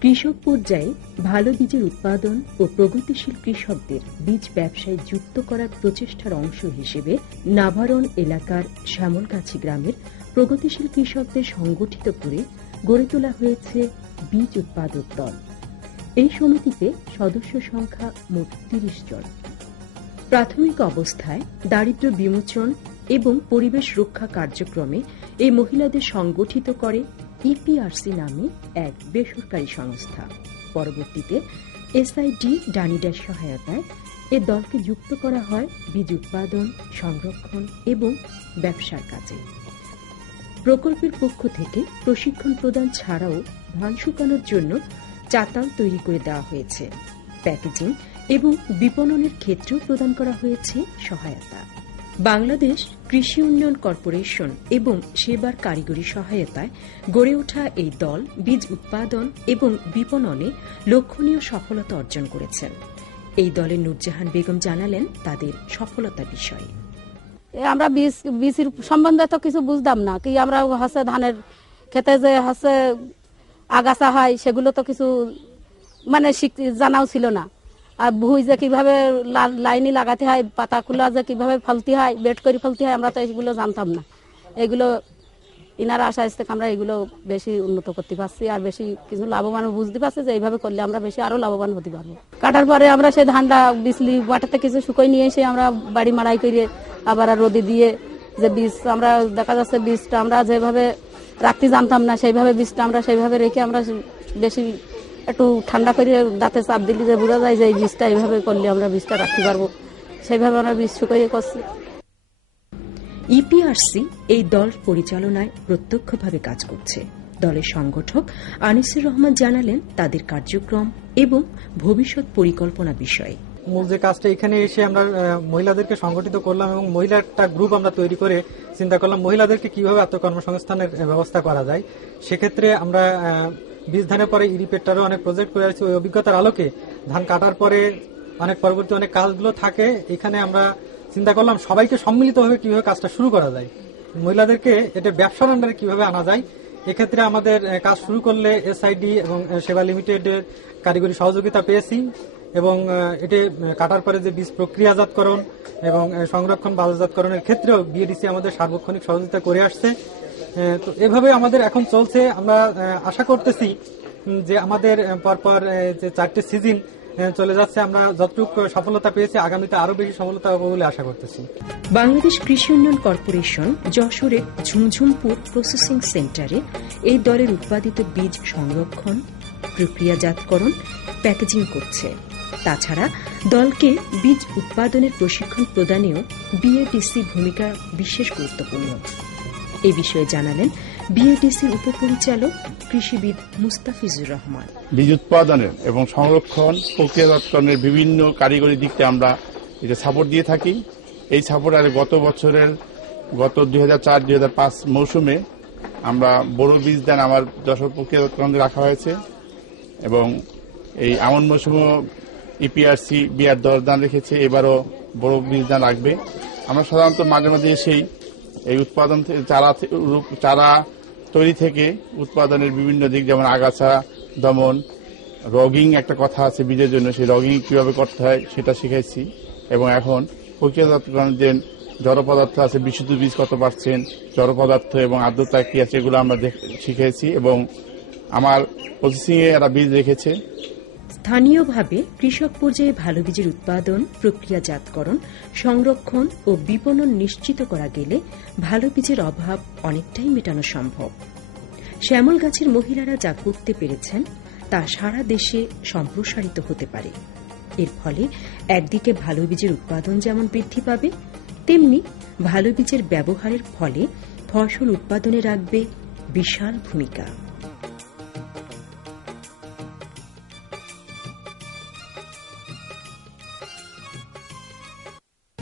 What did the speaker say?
কৃষক পর্যায়ে ভালো বীজের উৎপাদন ও প্রগতিশীল কৃষকদের বীজ ব্যবসায় যুক্ত করার প্রচেষ্টার অংশ হিসেবে নাভারণ এলাকার শ্যামলগাছি গ্রামের প্রগতিশীল কৃষকদের সংগঠিত করে গড়ে তোলা হয়েছে বীজ উৎপাদক দল। এই সমিতিতে সদস্য সংখ্যা মোট তিরিশ জন। প্রাথমিক অবস্থায় দারিদ্র্য বিমোচন এবং পরিবেশ রক্ষা কার্যক্রমে এই মহিলাদের সংগঠিত করে ইপিআরসি নামে এক বেসরকারি সংস্থা। পরবর্তীতে এসআইডি ডানিডার সহায়তায় এ দলকে যুক্ত করা হয় বীজ উৎপাদন, সংরক্ষণ এবং ব্যবসার কাজে। প্রকল্পের পক্ষ থেকে প্রশিক্ষণ প্রদান ছাড়াও ধান শুকানোর জন্য চাতাল তৈরি করে দেওয়া হয়েছে। প্যাকেজিং এবং বিপণনের ক্ষেত্রেও প্রদান করা হয়েছে সহায়তা। বাংলাদেশ কৃষি উন্নয়ন কর্পোরেশন এবং সেবার কারিগরি সহায়তায় গড়ে ওঠা এই দল বীজ উৎপাদন এবং বিপণনে লক্ষণীয় সফলতা অর্জন করেছেন। এই দলের নুরজাহান বেগম জানালেন তাদের সফলতা বিষয়ে। আমরা বীজ, বীজের সম্বন্ধে তো কিছু বুঝতাম না। কি আমরা হচ্ছে ধানের খেতে যে হচ্ছে আগাছা হয়, সেগুলো তো কিছু মানে জানাও ছিল না। আর ভুই যে কীভাবে লাইনে লাগাতে হয় পাতাগুলো যে কীভাবে ফলতে হয় বেড করে ফলতে হয়, আমরা তো এগুলো জানতাম না। এগুলো ইনারা আশা থেকে আমরা এগুলো বেশি উন্নত করতে পারছি আর বেশি কিছু লাভবান বুঝতে পারছি যে এইভাবে করলে আমরা বেশি আরও লাভবান হতে পারব। কাটার পরে আমরা সেই ধানটা বিজলি মাঠেতে কিছু শুকোই নিয়ে এসে আমরা বাড়ি মাড়াই করে আবার রোদে দিয়ে যে বীজ, আমরা দেখা যাচ্ছে বীজটা আমরা যেভাবে রাখতে জানতাম না, সেইভাবে বীজটা আমরা সেইভাবে রেখে আমরা বেশি একটু ঠান্ডা করে দাঁতে চাপ দিলে যে বোঝা যায় যে এই বীজটা এইভাবে করলে আমরা বীজটা রাখতে পারব। সেইভাবে আমরা বীজ শুকিয়ে করছি। ইপিআরসি এই দল পরিচালনায় প্রত্যক্ষভাবে কাজ করছে। দলের সংগঠক আনিসুর রহমান জানালেন তাদের কার্যক্রম এবং ভবিষ্যৎ পরিকল্পনা বিষয়ে। মূল যে কাজটা এখানে এসে আমরা মহিলাদেরকে সংগঠিত করলাম এবং মহিলা একটা গ্রুপ আমরা তৈরি করে চিন্তা করলাম মহিলাদেরকে কীভাবে আত্মকর্মসংস্থানের ব্যবস্থা করা যায়। সেক্ষেত্রে আমরা বীজ ধানের পরে ইরিপেটটারও অনেক প্রজেক্ট করে আসছি। ওই অভিজ্ঞতার আলোকে ধান কাটার পরে অনেক পরবর্তী অনেক কাজগুলো থাকে। এখানে আমরা চিন্তা করলাম সবাইকে সম্মিলিতভাবে কীভাবে কাজটা শুরু করা যায়। মহিলাদেরকে এটা ব্যবসার আন্ডারে কীভাবে আনা যায়, এক্ষেত্রে আমাদের কাজ শুরু করলে এসআইডি এবং সেবা লিমিটেডের কারিগরি সহযোগিতা পেয়েছি এবং এটি কাটার পরে যে বীজ প্রক্রিয়াজাতকরণ এবং সংরক্ষণ বাজারজাতকরণের ক্ষেত্রেও বিএডিসি আমাদের সার্বক্ষণিক সহযোগিতা করে আসছে। তো এভাবে আমাদের এখন চলছে। আমরা আশা করতেছি যে আমাদের পরপর যে চারটে সিজন চলে যাচ্ছে। আমরা যতটুকু সফলতা পেয়েছি, আগামীতে আরও বেশি সফলতা পাবো বলে আশা করতেছি। বাংলাদেশ কৃষি উন্নয়ন কর্পোরেশন যশোরের ঝুমঝুমপুর প্রসেসিং সেন্টারে এই দলের উৎপাদিত বীজ সংরক্ষণ, প্রক্রিয়াজাতকরণ প্যাকেজিং করছে। তাছাড়া দলকে বীজ উৎপাদনের প্রশিক্ষণ প্রদানেও বিএডিসি ভূমিকা বিশেষ গুরুত্বপূর্ণ। এ বিষয়ে জানালেন বিএডিসির উপপরিচালক কৃষিবিদ মুস্তাফিজুর রহমান। বীজ উৎপাদনের এবং সংরক্ষণ প্রক্রিয়াজাতকরণের বিভিন্ন কারিগরি দিকটা আমরা এটা সাপোর্ট দিয়ে থাকি। এই সাপোর্ট আর গত বছরের, গত দুই হাজার চার হাজার পাঁচ মৌসুমে আমরা বড় বীজ দান আমার যশোর প্রক্রিয়াজাতকরণ রাখা হয়েছে এবং এই আমন মৌসুমও ইপিআরসি বিয়ার দরদান রেখেছে, এবারও বড় বীজ দান রাখবে আমরা সাধারণত মাঝে মাঝে এসেই এই উৎপাদন চারা চারা তৈরি থেকে উৎপাদনের বিভিন্ন দিক, যেমন আগাছা, দমন, রগিং একটা কথা আছে বীজের জন্য, সেই রগিং কীভাবে করতে হয় সেটা শিখাইছি। এবং এখন প্রক্রিয়াজাতকরণের যে জড় পদার্থ আছে, বিশুদ্ধ বীজ কত পার্সেন্ট জড় পদার্থ এবং আর্দ্রতা কি আছে, এগুলো আমরা শিখেছি এবং আমার প্রসেসিং এ এরা বীজ রেখেছে। স্থানীয়ভাবে কৃষক পর্যায়ে ভালো বীজের উৎপাদন, প্রক্রিয়াজাতকরণ, সংরক্ষণ ও বিপণন নিশ্চিত করা গেলে ভালো বীজের অভাব অনেকটাই মেটানো সম্ভব। শ্যামল গাছের মহিলারা যা করতে পেরেছেন, তা সারা দেশে সম্প্রসারিত হতে পারে। এর ফলে একদিকে ভালো বীজের উৎপাদন যেমন বৃদ্ধি পাবে, তেমনি ভালো বীজের ব্যবহারের ফলে ফসল উৎপাদনে রাখবে বিশাল ভূমিকা।